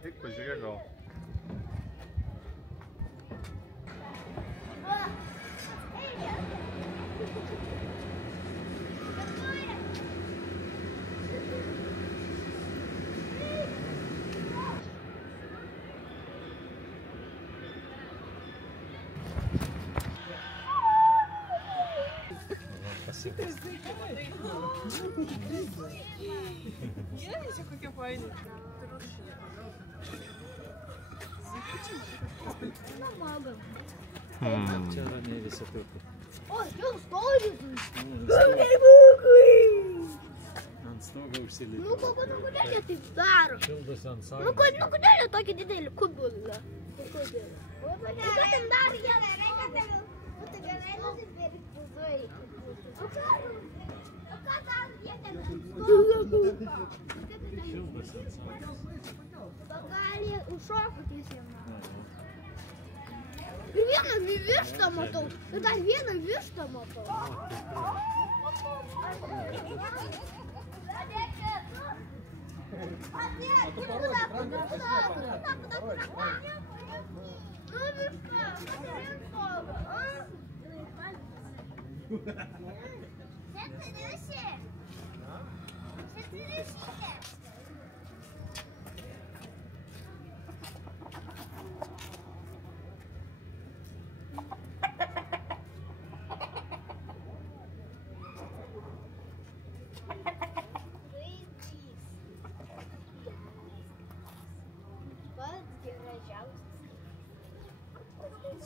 Eik, pažiūrėk gal. Jėžiu, kokie faini. Čia ramiai visi turkai. O, jau stovi. Ant stogo užsilipė. Nu, kodėl jie taip daro? Šildosi ant Nu, saulės. kodėl jie tokį didelį kubulą? Kodėl? Ką ten dar jie? O tai gerai nusipirkti zuikį. O ką dar jie ten stovi? Šildosi ant saulės. Gal jie užšoko tiesiog. Ir vieną vištą matau. Ir dar vieną vištą matau.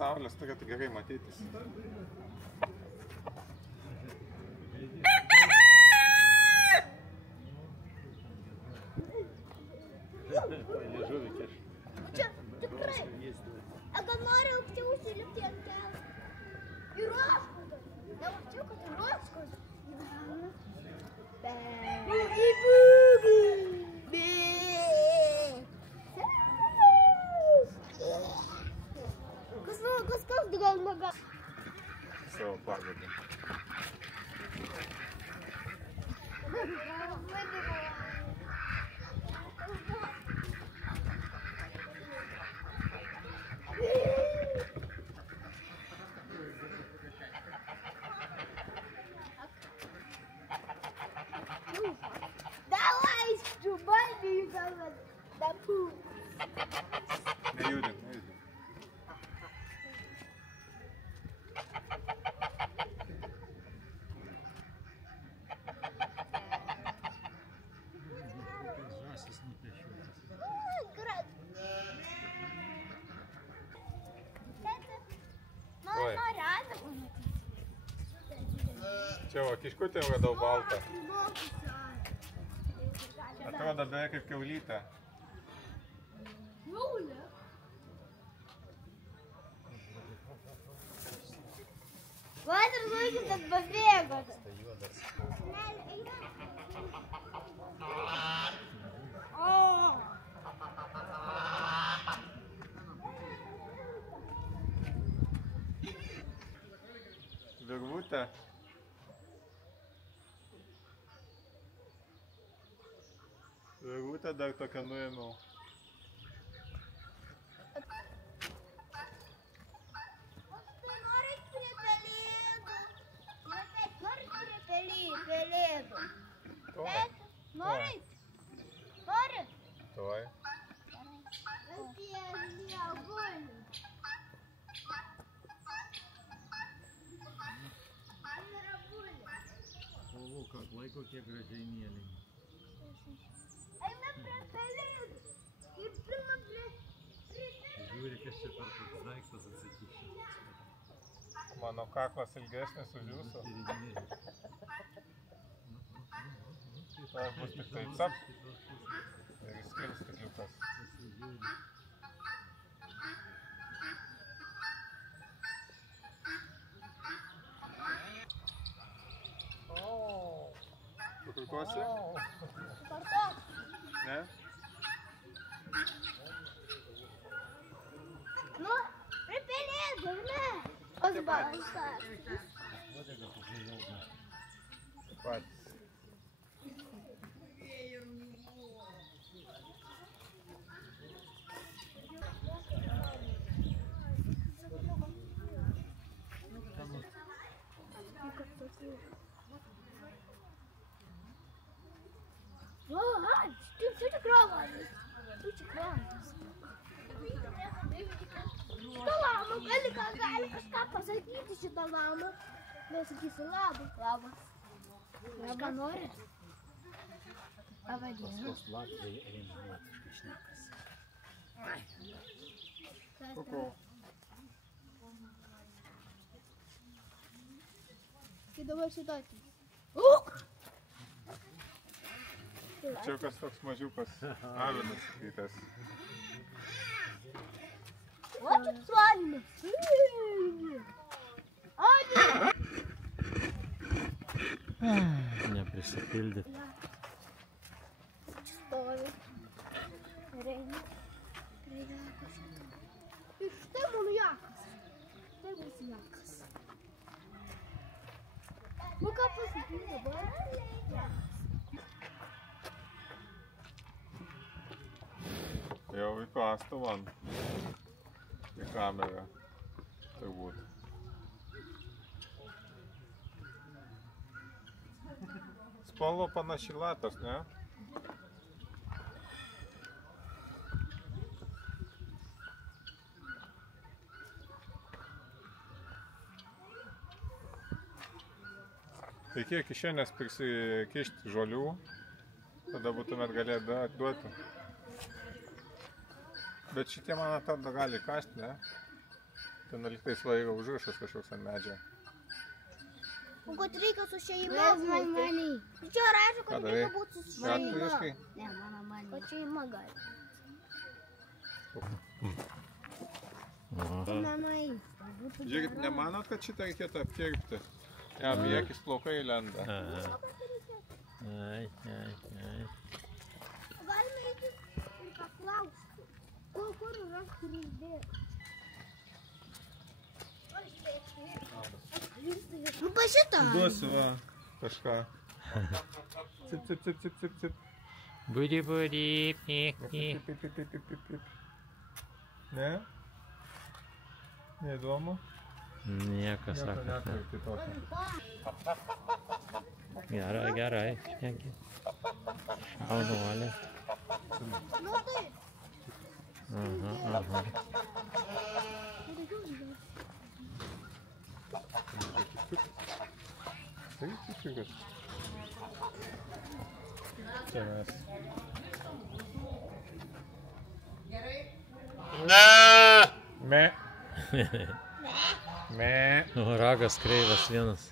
Saulės turėtų gerai matytis. Liežuvį keš. Čia tikrai. Gal nori aukščiau užsilipti ant kelio. Ir oškos. Ne aukščiau, kad ir oškos. Būgi, būgi. Kas gal maga? Savo pagodą. Давай, Джубальди, да пу. Nejudink, nejudink. Žąsis nupiešiuotas. Oi. Čia va, kiškutė radau baltą. Atrodo beveik kaip kiaulytė. Vat ir laikas, kad pabėgo. Tai juodas. Virvutė. Virvutę dar tokią nuėmiau. Tai nori prie pelėdų. Nori prie pelėdų. Nori? Nori? Tuoj. Apie snieguolį. O Luka, laiko kiek gražiai mėlyni. Eime prie pelėdų. Ir pirmą prie pelėdų. Žiūri, kas čia per toks daiktas atsikišė. Mano kaklas ilgesnis už jūsų. Tai bus tik tai cap. Ir įskils stikliukas. Pakartosi? Kartok. Ne? Nu, prie pelėdų, ne? Os balsas. Patys. tu tik rovaris. Tu tik rovaris. Šitą lamą gali kažką pasakyti šitą lamą. Mes sakysi labas. Labas. Ką nori? Pavadinu. Pas Latvijai eina latviškai šnekas. Kuku. Tai dabar šitokį. Čia kas toks mažiukas avinas įtas. O čia suolinis. Neprisipildyt. Stovi. Reina. Ir štai mano jakas. Štai mūsų jakas. Nu ką pasakyti dabar? Jau įkąstų man į kamerą. Turbūt. Spalva panaši latas, ne? Tai kiek kišenės prisikišti žolių, tada būtumėt galėję duoti. Bet šitie, man atrodo, gali kasti, ne? Ten liktais va yra užrašas kažkoks ant medžio. O kad reikia su šeima būti. Čia rašo, kad reikia būti su šeima. Lietuviškai? Ne, mano manį. Kad šeima gali. Namai. Žiūrėkit, nemanot, kad šitą reikėtų apkirpti? Jam į akis plaukai lenda. Ai. Galime reikia ir paklausti. Kur yra krizė? Nu pašitą. Duosiu va kažką. Cip. Budi. Ne? Neįdomu? Nieko sako. Gerai. Šaunuolė. Nu tai. Aha. Tai tikiukas. Čia mes. Me. O ragas kreivas vienas.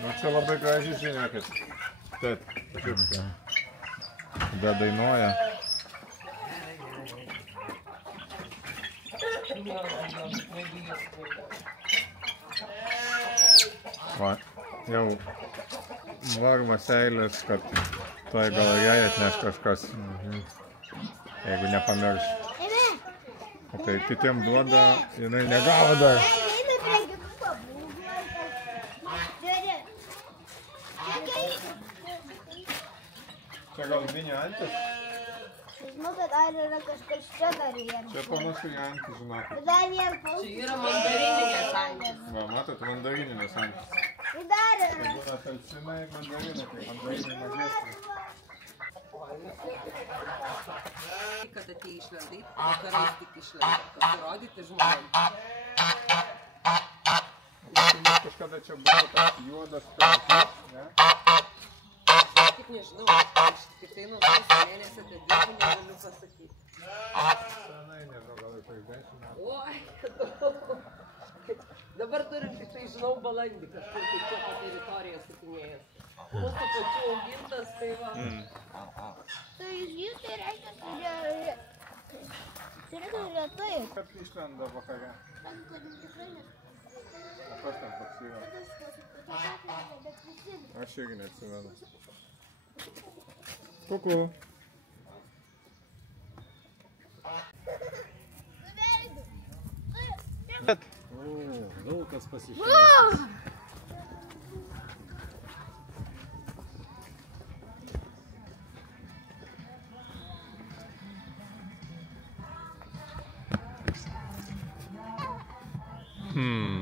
Nu čia labai graži žinia, kad taip, čiupka. Tada dainuoja. Va, jau varmas eilės, kad toj galoje atneš kažkas, jeigu nepamirš. O tai kitiem duoda, jinai negavo dar. Čia gal mini antis? Žinau, kad dar yra kažkas čia dar vienas. Čia panašu į antį, žinokit. Dar vienas. Čia yra mandarininės antis. Va, matot, mandarininės antis. Tai dar yra. Tai būna apelsinai, mandarinai, tai mandarinai mažesni. Kad atėjai išlendai, vakarais tik išlendai, pasirodyti žmonėm. Nes kažkada čia buvo tas juodas pelkis, ne? Tik nežinau, aš tik tai nuo sausio mėnesio tą dirbų negaliu pasakyti. Senai, nežinau, gal ir prieš 10 metų. Oi, dabar turim tik tai žinau balandį, kažkur tai čia po teritoriją sukinėjęs. Mūsų pačių augintas, tai va. Tai jis tai reiškia, tai reikia retai. Kad išlenda vakare. O kas ten toks yra? Aš irgi neatsimenu. Kuku. O, vilkas pasišėlė. Hmm.